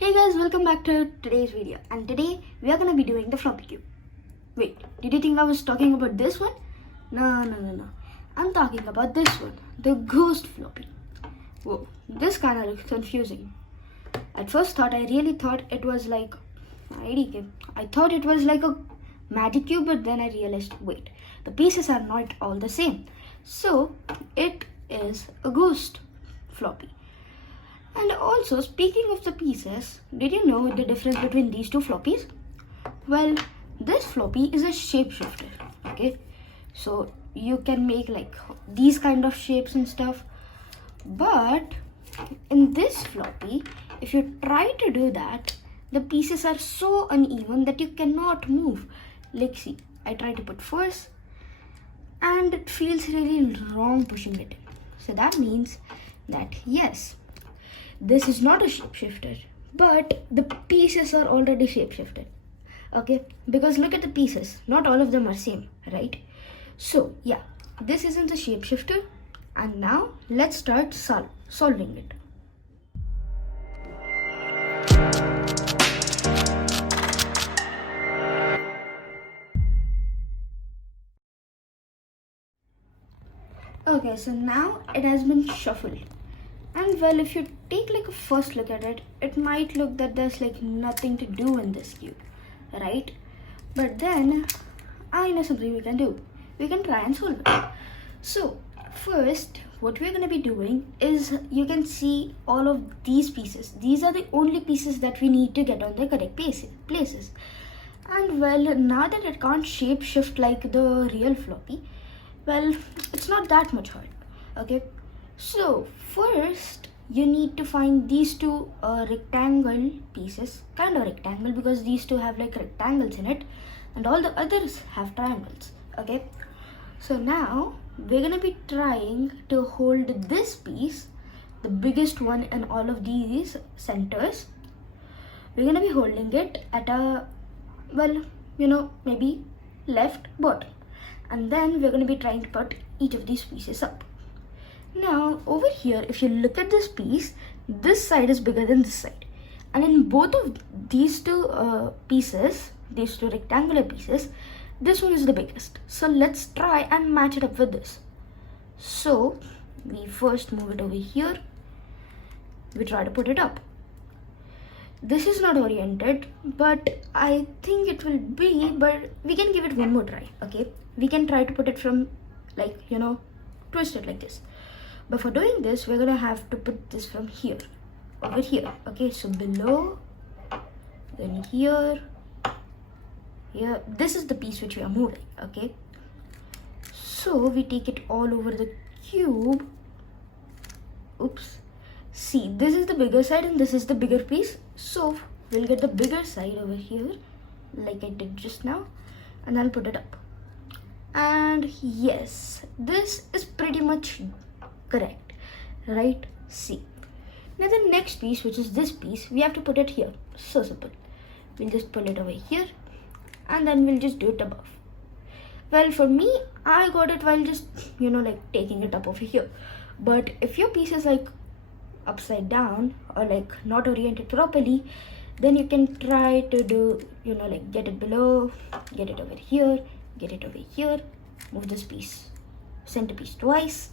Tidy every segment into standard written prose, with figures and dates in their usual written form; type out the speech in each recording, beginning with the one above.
Hey guys, welcome back to today's video, and today we are gonna be doing the floppy cube. Wait, did you think I was talking about this one? No. I'm talking about this one, the Ghost Floppy. Whoa, this kinda looks confusing. At first I really thought it was like IDK. I thought it was like a magic cube, but then I realized, wait, the pieces are not all the same. So it is a Ghost Floppy. And also, speaking of the pieces, did you know the difference between these two floppies? Well, this floppy is a shapeshifter, okay? So you can make like these kind of shapes and stuff. But in this floppy, if you try to do that, the pieces are so uneven that you cannot move. Like see, I try to put first and it feels really wrong pushing it in. So that means that yes, this is not a shapeshifter, but the pieces are already shapeshifted. Okay, because look at the pieces, not all of them are same, right? So yeah, this isn't a shapeshifter, and now let's start solving it. Okay, so now it has been shuffled. And well, if you take like a first look at it, it might look that there's like nothing to do in this cube, right? But then I know something we can do. We can try and solve it. So first, what we're gonna be doing is, you can see all of these pieces. These are the only pieces that we need to get on the correct places. And well, now that it can't shape shift like the real floppy, well, it's not that much hard, okay? So first you need to find these two rectangle pieces, kind of rectangle because these two have like rectangles in it and all the others have triangles, okay? So now we're gonna be trying to hold this piece, the biggest one in all of these centers. We're gonna be holding it at a, well, maybe left bottom, and then we're gonna be trying to put each of these pieces up. Now over here, if you look at this piece, this side is bigger than this side, and in both of these two pieces, these two rectangular pieces, this one is the biggest. So let's try and match it up with this. So we first move it over here, we try to put it up. This is not oriented, but I think it will be, but we can give it one more try, okay? We can try to put it from like, twist it like this. But for doing this, we're gonna have to put this from here, over here, okay? So below, then here, this is the piece which we are moving, okay? So we take it all over the cube. Oops. See, this is the bigger side and this is the bigger piece. So we'll get the bigger side over here, like I did just now, and I'll put it up. And yes, this is pretty much correct, right? See, now the next piece, which is this piece, we have to put it here. So simple. We'll just pull it over here and then we'll just do it above. Well, for me, I got it while just like taking it up over here. But if your piece is like upside down or like not oriented properly, then you can try to do like get it below, get it over here, get it over here, move this piece, centerpiece twice,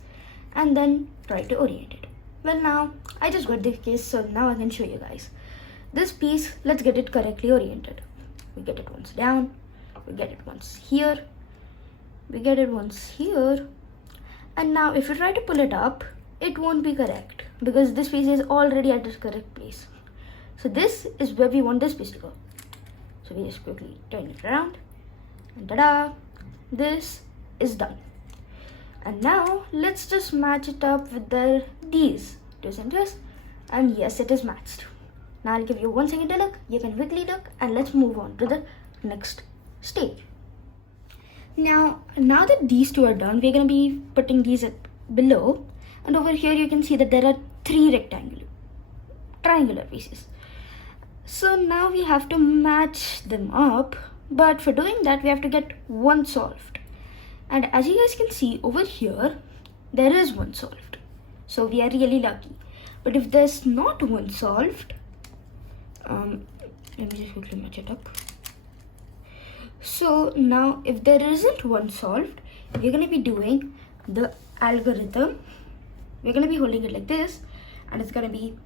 and then try to orient it. Well, now I just got this case, so now I can show you guys this piece. Let's get it correctly oriented. We get it once down, we get it once here, we get it once here, and now if you try to pull it up, it won't be correct because this piece is already at its correct place. So this is where we want this piece to go. So we just quickly turn it around, and ta-da, this is done. And now let's just match it up with these two centers, and yes, it is matched. Now I'll give you 1 second to look, you can quickly look, and let's move on to the next stage. Now that these two are done, we're gonna be putting these below, and over here you can see that there are 3 triangular pieces. So now we have to match them up, but for doing that we have to get one solved. And as you guys can see over here, there is one solved. So we are really lucky. But if there's not one solved, Let me just quickly match it up. So now if there isn't one solved, we're going to be doing the algorithm. We're going to be holding it like this, and it's going to be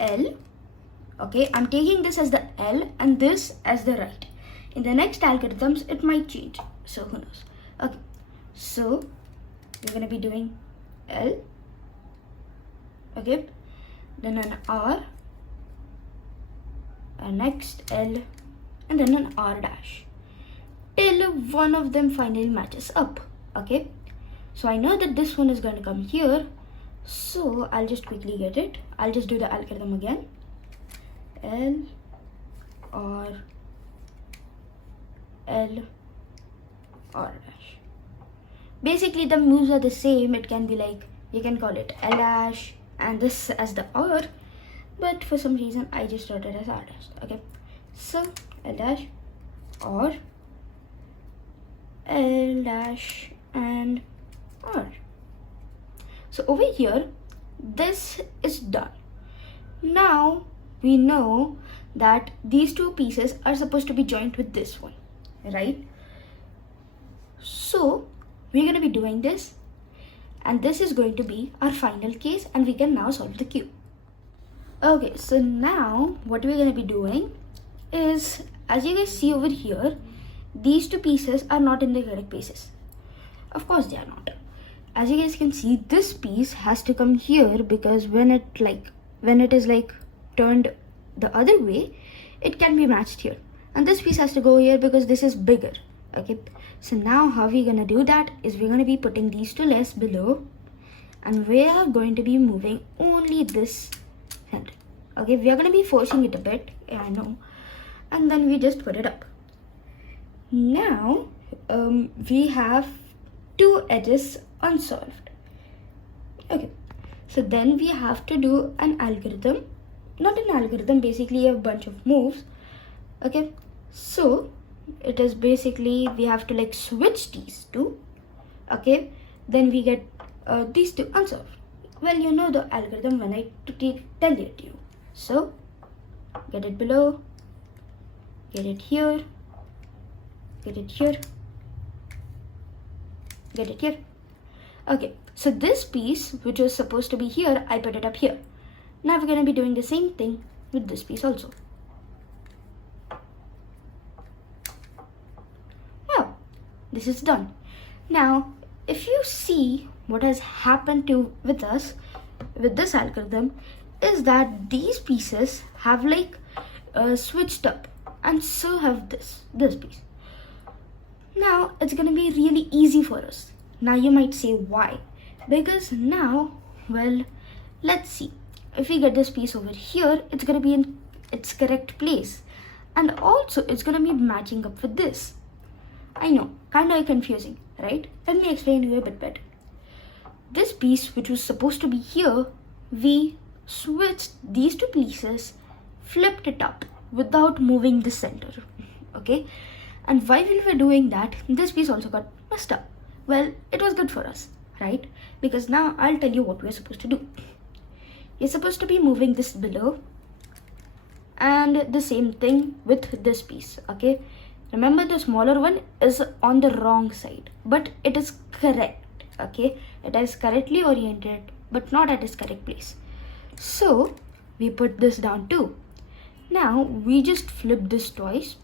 L. Okay, I'm taking this as the L and this as the right. In the next algorithms, it might change. So who knows? Okay, so we're going to be doing L. Okay, then an R, and next L, and then an R dash, till one of them finally matches up. Okay, so I know that this one is going to come here, so I'll just quickly get it. I'll just do the algorithm again. L, R, L, R dash. Basically the moves are the same. It can be like, you can call it L dash and this as the R, but for some reason I just wrote it as R dash. Okay, so L dash, R, L dash, and R. So over here, this is done. Now we know that these two pieces are supposed to be joined with this one, right? So we're going to be doing this, and this is going to be our final case, and we can now solve the cube. Okay, so now what we're going to be doing is, as you guys see over here, these two pieces are not in the correct places. Of course they are not. As you guys can see, this piece has to come here, because when it is turned the other way, it can be matched here, and this piece has to go here because this is bigger. Okay, so now how we're gonna do that is we're gonna be putting these two less below, and we are going to be moving only this hand. Okay, we are gonna be forcing it a bit, yeah, I know, and then we just put it up. Now we have two edges unsolved. Okay, so then we have to do an algorithm. Not an algorithm, basically a bunch of moves. Okay, so it is basically we have to switch these two. Okay, then we get these two unsolved. Well, you know the algorithm when I tell it to you. So get it below, get it here, get it here, get it here. Okay, so this piece which was supposed to be here, I put it up here. Now we're going to be doing the same thing with this piece also. Well, this is done. Now, if you see what has happened with us with this algorithm, is that these pieces have switched up, and so have this piece. Now it's going to be really easy for us. Now you might say why? Because now, well, let's see. If we get this piece over here, it's going to be in its correct place, and also it's going to be matching up with this. I know, kind of confusing, right? Let me explain to you a bit better. This piece which was supposed to be here, we switched these two pieces, flipped it up without moving the center. Okay, and while we were doing that, this piece also got messed up. Well, it was good for us, right? Because now I'll tell you what we're supposed to do. You're supposed to be moving this below, and the same thing with this piece. Okay, remember the smaller one is on the wrong side, but it is correct. Okay, it is correctly oriented but not at its correct place, so we put this down too. Now we just flip this twice,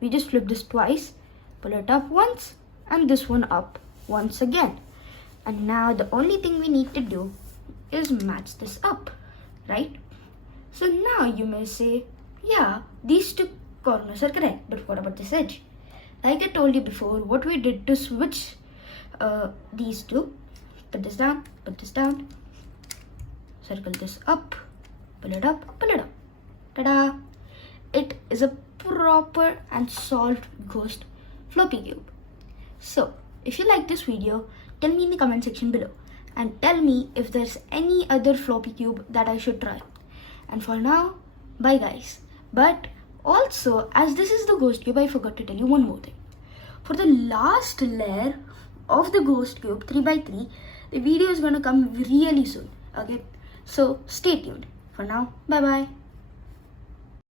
pull it up once, and this one up once again. And now the only thing we need to do is match this up, right? So now you may say, yeah, these two corners are correct, but what about this edge? Like I told you before, what we did to switch these two, put this down, circle this up, pull it up, ta-da! It is a proper and solved Ghost Floppy cube. So if you like this video, tell me in the comment section below, and tell me if there's any other floppy cube that I should try. And for now, bye guys. But also, as this is the ghost cube, I forgot to tell you one more thing. For the last layer of the ghost cube 3x3, the video is going to come really soon. Okay, so stay tuned. For now, bye bye.